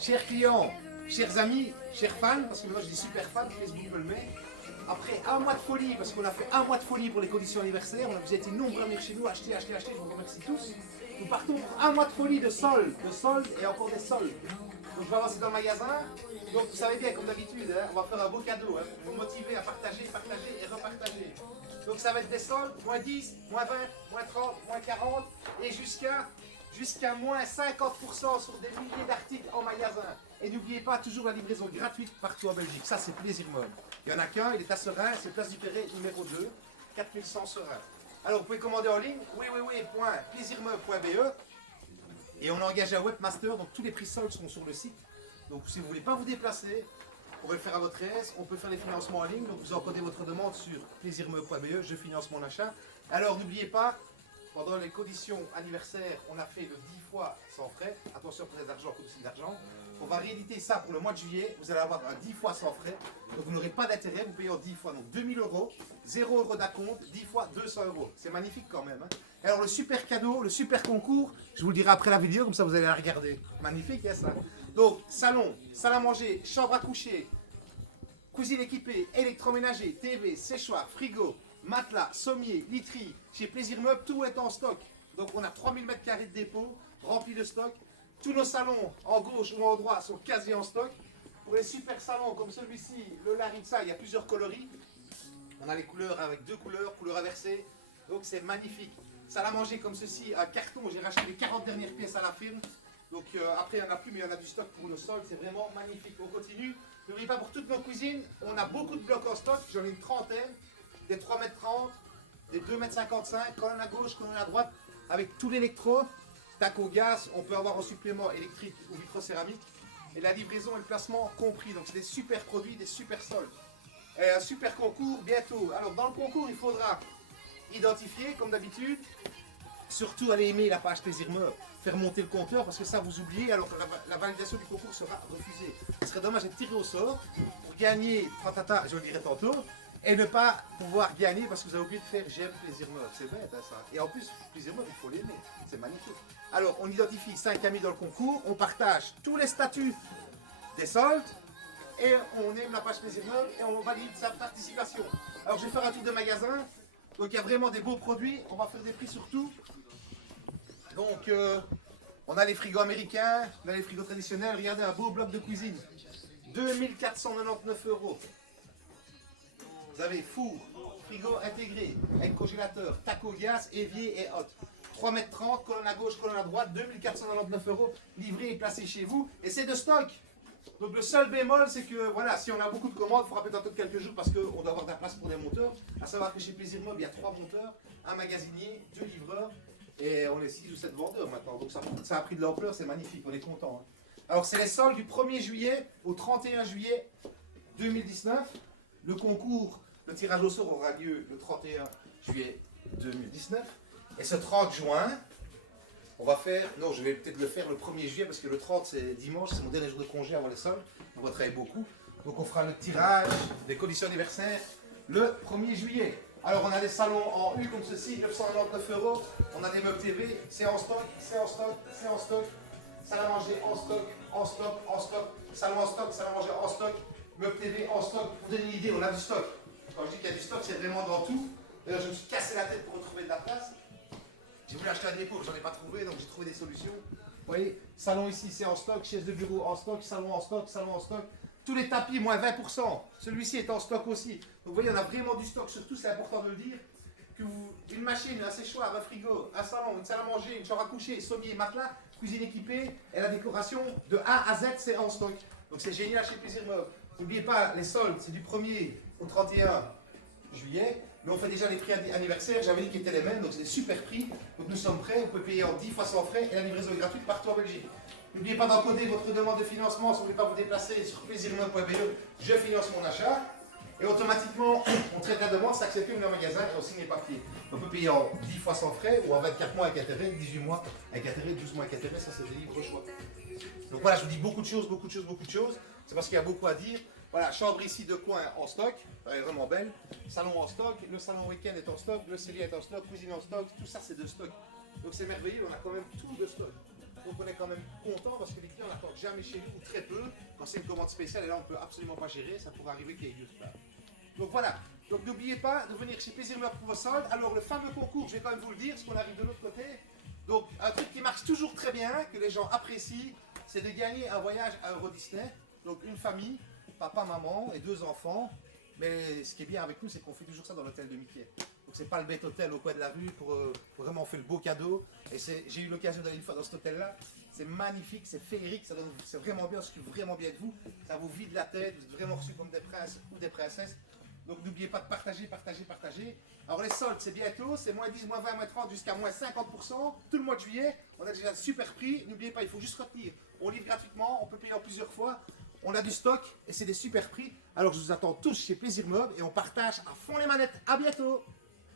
Chers clients, chers amis, chers fans, parce que maintenant je dis super fan, Facebook me le met. Après un mois de folie, parce qu'on a fait un mois de folie pour les conditions anniversaires, vous avez été nombreux à venir chez nous, acheter, je vous remercie tous. Nous partons pour un mois de folie de soldes et encore des soldes. Donc je vais avancer dans le magasin. Donc vous savez bien, comme d'habitude, hein, on va faire un beau cadeau pour vous motiver à partager, partager et repartager. Donc ça va être des soldes, moins 10, moins 20, moins 30, moins 40 et jusqu'à moins 50% sur des milliers d'articles en magasin. Et n'oubliez pas, toujours la livraison gratuite partout en Belgique. Ça, c'est Plaisir Meuble. Il n'y en a qu'un, il est à Serein, c'est Place du Perret, numéro 2, 4100 Serein. Alors, vous pouvez commander en ligne, www.plaisirmeuble.be. Et on a engagé un webmaster, donc tous les prix soldes seront sur le site. Donc, si vous ne voulez pas vous déplacer, vous pouvez le faire à votre aise. On peut faire les financements en ligne. Donc, vous encodez votre demande sur plaisirmeuble.be, je finance mon achat. Alors, n'oubliez pas, pendant les conditions anniversaires, on a fait le 10 fois sans frais. Attention, peut-être d'argent, coûte aussi d'argent. On va rééditer ça pour le mois de juillet. Vous allez avoir un 10 fois sans frais. Donc vous n'aurez pas d'intérêt, vous payez en 10 fois. Donc 2000 €, 0 € d'acompte, 10 fois 200 €. C'est magnifique quand même. Hein. Alors le super cadeau, le super concours, je vous le dirai après la vidéo, comme ça vous allez la regarder. Magnifique, hein, ça. Donc salon, salle à manger, chambre à coucher, cuisine équipée, électroménager, TV, séchoir, frigo, matelas, sommier, literie, chez Plaisir Meuble, tout est en stock. Donc on a 3000 m² de dépôt rempli de stock. Tous nos salons, en gauche ou en droit, sont quasi en stock. Pour les super salons comme celui-ci, le Laritza, il y a plusieurs coloris. On a les couleurs avec deux couleurs, couleur inversée. Donc c'est magnifique. Salle à manger comme ceci, un carton. J'ai racheté les 40 dernières pièces à la firme. Donc après, il n'y en a plus, mais il y en a du stock pour nos soldes. C'est vraiment magnifique. On continue. N'oubliez pas, pour toutes nos cuisines, on a beaucoup de blocs en stock. J'en ai une trentaine. Des 3,30 m, des 2,55 m, colonne à gauche, colonne à droite, avec tout l'électro. Tac au gaz, on peut avoir en supplément électrique ou vitrocéramique. Et la livraison et le placement compris. Donc c'est des super produits, des super soldes. Et un super concours bientôt. Alors dans le concours, il faudra identifier, comme d'habitude, surtout aller aimer la page Plaisir Meuble, faire monter le compteur parce que ça vous oubliez, alors que la validation du concours sera refusée. Ce serait dommage d'être tiré au sort pour gagner, je le dirai tantôt, et ne pas pouvoir gagner parce que vous avez oublié de faire j'aime Plaisir Meuble. C'est bête hein, ça. Et en plus, Plaisir Meuble, il faut l'aimer. C'est magnifique. Alors, on identifie 5 amis dans le concours, on partage tous les statuts des soldes et on aime la page Plaisir Meuble et on valide sa participation. Alors, je vais faire un tour de magasin. Donc, il y a vraiment des beaux produits. On va faire des prix sur tout. Donc, on a les frigos américains, on a les frigos traditionnels. Regardez, un beau bloc de cuisine. 2499 €. Vous avez four, frigo intégré, avec congélateur, taco gaz, évier et hot. 3,30 m, colonne à gauche, colonne à droite, 2499 €, livré et placé chez vous. Et c'est de stock. Donc le seul bémol, c'est que voilà, si on a beaucoup de commandes, il faudra peut-être attendre quelques jours parce qu'on doit avoir de la place pour des monteurs. À savoir que chez Plaisir Meuble, il y a 3 monteurs, un magasinier, 2 livreurs, et on est 6 ou 7 vendeurs maintenant. Donc ça a pris de l'ampleur, c'est magnifique, on est content. Hein. Alors c'est les soldes du 1er juillet au 31 juillet 2019. Le concours, le tirage au sort aura lieu le 31 juillet 2019. Et ce 30 juin, on va faire, non je vais peut-être le faire le 1er juillet parce que le 30 c'est dimanche, c'est mon dernier jour de congé avant les soldes. On va travailler beaucoup. Donc on fera le tirage des conditions anniversaires le 1er juillet. Alors on a des salons en U comme ceci, 999 €. On a des meubles TV, c'est en stock, c'est en stock, c'est en stock. Salle à manger en stock, en stock, en stock. Salon en stock, salle à manger en stock. Meubles TV en stock. Pour donner une idée, on a du stock. Quand je dis qu'il y a du stock, c'est vraiment dans tout. D'ailleurs, je me suis cassé la tête pour retrouver de la place. J'ai voulu acheter un dépôt, j'en ai pas trouvé, donc j'ai trouvé des solutions. Vous voyez, salon ici, c'est en stock, chaise de bureau en stock, salon en stock, salon en stock. Tous les tapis, moins 20%. Celui-ci est en stock aussi. Donc vous voyez, on a vraiment du stock. Surtout, c'est important de le dire, que une machine, un séchoir, un frigo, un salon, une salle à manger, une chambre à coucher, sommier, matelas, cuisine équipée, et la décoration de A à Z, c'est en stock. Donc c'est génial chez Plaisir Meuble. N'oubliez pas, les soldes, c'est du 1er au 31 juillet. Mais on fait déjà les prix anniversaires, j'avais dit qu'ils étaient les mêmes, donc c'est des super prix. Donc nous sommes prêts, vous pouvez payer en 10 fois sans frais et la livraison est gratuite partout en Belgique. N'oubliez pas d'encoder votre demande de financement si vous ne voulez pas vous déplacer sur plaisirmeuble.be, je finance mon achat. Et automatiquement, on traite la demande, c'est accepté dans le magasin et on signe les papiers. On peut payer en 10 fois sans frais ou en 24 mois avec intérêt, 18 mois avec intérêt, 12 mois avec intérêt, ça c'est des libres choix. Donc voilà, je vous dis beaucoup de choses, beaucoup de choses, beaucoup de choses. C'est parce qu'il y a beaucoup à dire. Voilà, chambre ici de coin en stock, elle est vraiment belle. Salon en stock, le salon week-end est en stock, le cellier est en stock, cuisine en stock, tout ça c'est de stock. Donc c'est merveilleux, on a quand même tout de stock. Donc on est quand même content parce que les clients n'attendent jamais chez nous, ou très peu. Quand c'est une commande spéciale, et là on ne peut absolument pas gérer, ça pourrait arriver qu'il y ait lieu de part. Donc voilà, donc n'oubliez pas de venir chez Plaisir Meubles pour vos soldes. Alors le fameux concours, je vais quand même vous le dire, parce qu'on arrive de l'autre côté. Donc un truc qui marche toujours très bien, que les gens apprécient, c'est de gagner un voyage à Euro Disney. Donc une famille, papa, maman et 2 enfants. Mais ce qui est bien avec nous, c'est qu'on fait toujours ça dans l'hôtel de Mickey. Donc c'est pas le bête hôtel au coin de la rue pour vraiment faire le beau cadeau. Et j'ai eu l'occasion d'aller une fois dans cet hôtel-là. C'est magnifique, c'est féerique, c'est vraiment bien, on s'occupe vraiment bien de vous. Ça vous vide la tête, vous êtes vraiment reçus comme des princes ou des princesses. Donc n'oubliez pas de partager, partager, partager. Alors les soldes, c'est bientôt, c'est moins 10, moins 20, moins 30, jusqu'à moins 50%. Tout le mois de juillet, on a déjà un super prix. N'oubliez pas, il faut juste retenir. On livre gratuitement, on peut payer en plusieurs fois. On a du stock et c'est des super prix. Alors je vous attends tous chez Plaisir Meubles et on partage à fond les manettes. À bientôt!